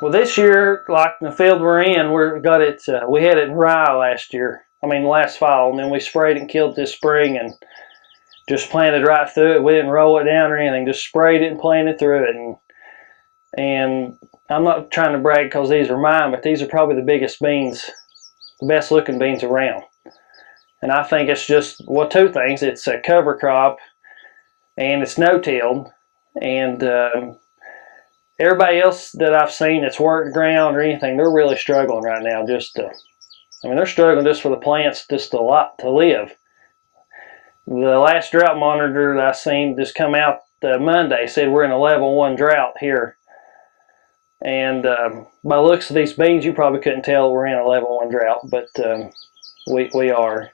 Well, this year, like the field we're in, we had it in rye last year. I mean, last fall, and then we sprayed it and killed it this spring, and just planted right through it. We didn't roll it down or anything. Just sprayed it and planted through it. And I'm not trying to brag because these are mine, but these are probably the biggest beans, the best looking beans around. And I think it's just, well, two things. It's a cover crop, and it's no-tilled. And everybody else that I've seen that's worked ground or anything, they're really struggling right now. They're struggling just for the plants just a lot to live. The last drought monitor that I seen just come out Monday said we're in a level 1 drought here. And by the looks of these beans, you probably couldn't tell we're in a level 1 drought, but we are.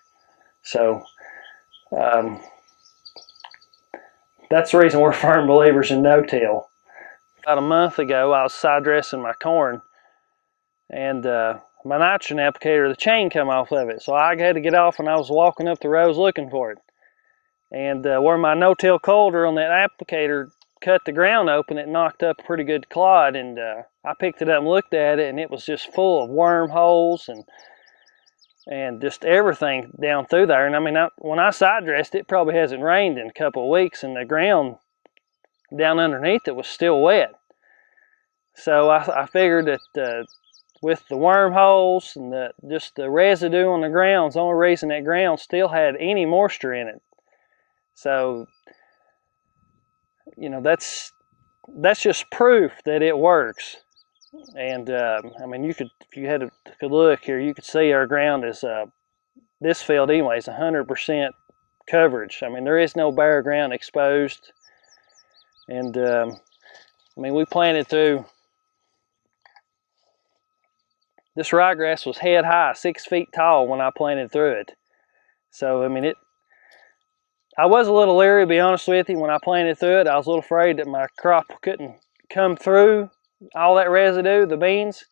So that's the reason we're firm believers in no-till. About a month ago, I was side dressing my corn, and my nitrogen applicator, the chain come off of it. So I had to get off, and I was walking up the rows looking for it. And where my no-till coulter on that applicator cut the ground open, it knocked up a pretty good clod, and I picked it up and looked at it, and it was just full of wormholes and just everything down through there. And I mean, when I side dressed, it probably hasn't rained in a couple of weeks, and the ground down underneath it was still wet. So I figured that with the wormholes and just the residue on the ground is the only reason that ground still had any moisture in it. So, you know, that's just proof that it works. And I mean, if you could look here, you could see our ground is this field anyway is 100% coverage. I mean, there is no bare ground exposed. And I mean, we planted through. This ryegrass was head high, 6 feet tall when I planted through it. So I mean, I was a little leery, to be honest with you, when I planted through it. I was a little afraid that my crop couldn't come through all that residue, the beans,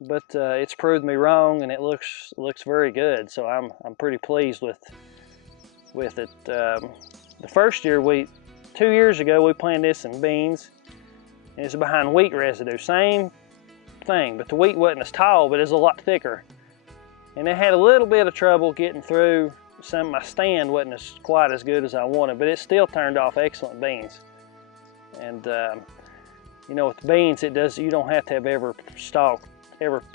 but it's proved me wrong, and it looks very good. So I'm pretty pleased with it. The first year 2 years ago, we planted this in beans, and it's behind wheat residue. Same thing, but the wheat wasn't as tall, but it's a lot thicker, and it had a little bit of trouble getting through. My stand wasn't quite as good as I wanted, but it still turned off excellent beans. And you know, with beans, you don't have to have every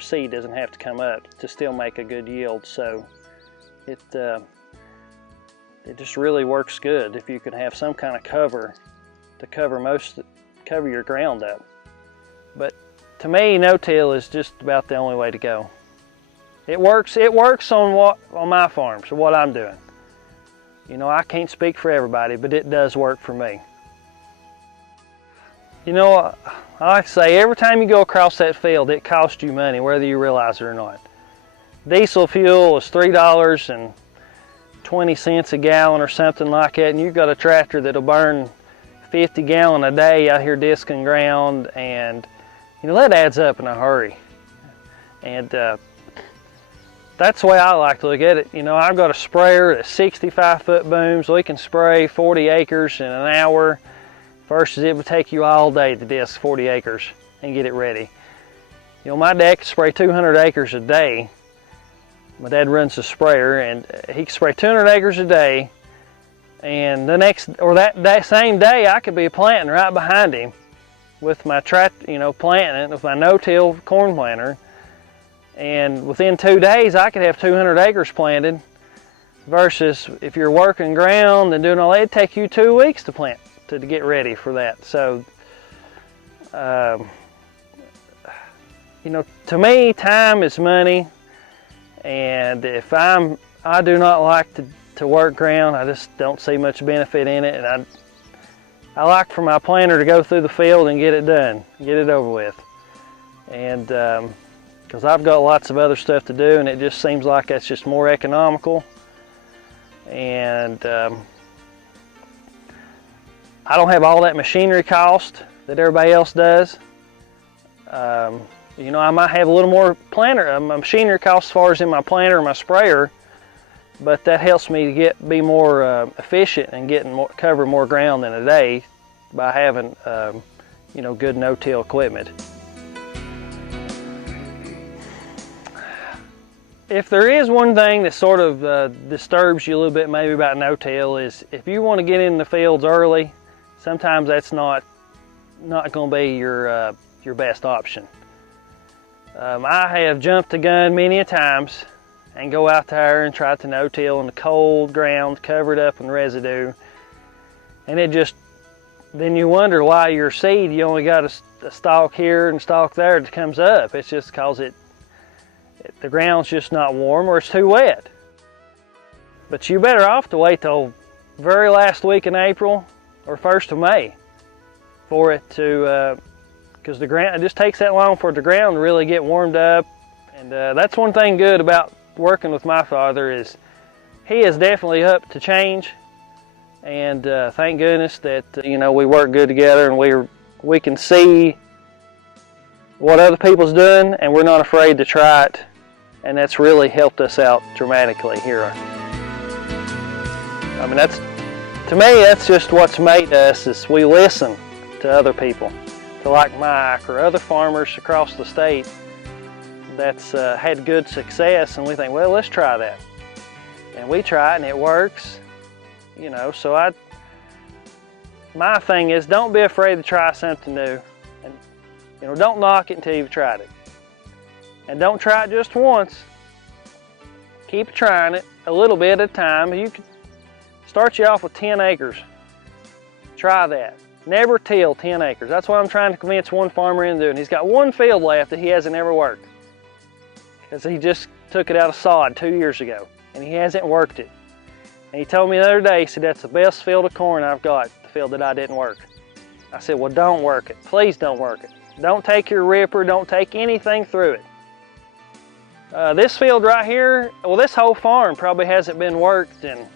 seed doesn't have to come up to still make a good yield. So it just really works good if you can have some kind of cover to cover your ground up. But to me, no-till is just about the only way to go. It works on my farm, so what I'm doing. You know, I can't speak for everybody, but it does work for me. You know, I like to say, every time you go across that field, it costs you money, whether you realize it or not. Diesel fuel is $3.20 a gallon or something like that, and you've got a tractor that'll burn 50 gallons a day out here disking ground, and you know, that adds up in a hurry. And that's the way I like to look at it. You know, I've got a sprayer that's 65-foot boom, so we can spray 40 acres in an hour, versus it would take you all day to disc 40 acres and get it ready. You know, my dad can spray 200 acres a day. My dad runs the sprayer, and he can spray 200 acres a day, and that same day I could be planting right behind him with my planting it with my no-till corn planter. And within 2 days, I could have 200 acres planted, versus if you're working ground and doing all that, it'd take you 2 weeks to plant, to get ready for that. So, you know, to me, time is money. And if I do not like to work ground, I just don't see much benefit in it. And I like for my planter to go through the field and get it done, get it over with. And because I've got lots of other stuff to do, and it just seems like that's just more economical. And I don't have all that machinery cost that everybody else does. You know, I might have a little more machinery cost as far as in my planter or my sprayer, but that helps me to be more efficient and cover more ground in a day by having you know, good no-till equipment. If there is one thing that sort of disturbs you a little bit maybe about no-till is if you want to get in the fields early, sometimes that's not going to be your best option. I have jumped the gun many a times and go out there and try to no-till in the cold ground covered up in residue, and then you wonder why your seed, you only got a stalk here and a stalk there that comes up. It's just because the ground's just not warm or it's too wet. But you're better off to wait till very last week in April or 1st of May for it to, because the ground, it just takes that long for the ground to really get warmed up. And that's one thing good about working with my father is he is definitely up to change. And thank goodness that we work good together and we can see what other people's doing and we're not afraid to try it. And that's really helped us out dramatically here. I mean, to me, that's just what's made us, is we listen to other people, to like Mike or other farmers across the state that's had good success, and we think, well, let's try that. And we try it and it works, so my thing is, don't be afraid to try something new, and don't knock it until you've tried it. And don't try it just once. Keep trying it a little bit at a time. You could start you off with 10 acres. Try that. Never till 10 acres. That's what I'm trying to convince one farmer into doing. He's got one field left that he hasn't ever worked, because he just took it out of sod 2 years ago and he hasn't worked it. And he told me the other day, he said, that's the best field of corn I've got, the field that I didn't work. I said, well, don't work it. Please don't work it. Don't take your ripper, don't take anything through it. This field right here, well, this whole farm probably hasn't been worked in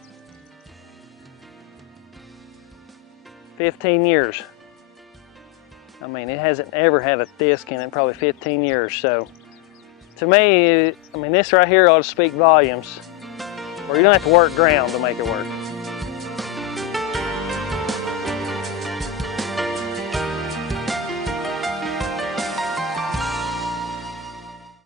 15 years. I mean, it hasn't ever had a disc in it in probably 15 years. So to me, I mean, this right here ought to speak volumes, where you don't have to work ground to make it work.